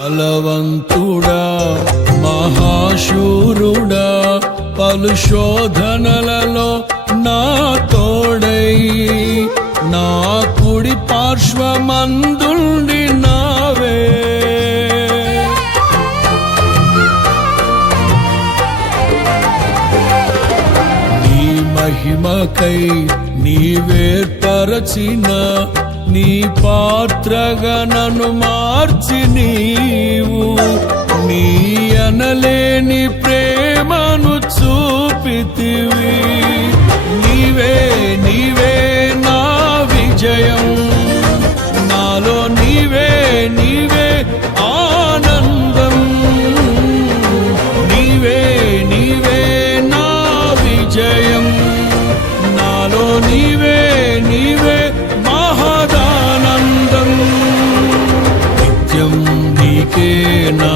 బలవంతుడా మహాశూరుడా పలు శోధనలలో నా తోడై నా కుడి పార్శ్వమందుండి నావే నీ మహిమకై నీవేర్పరచిన నీ పాత్రగా నన్ను మార్చి నీవు నీ అనలేని ప్రేమను చూపితివి నీవే నీవే నా విజయం నాలో నీవే నీవే ఆనందం నీవే నీవే నా విజయం నాలో నీవే నీవే మహదానందం నిత్యం నీకే నా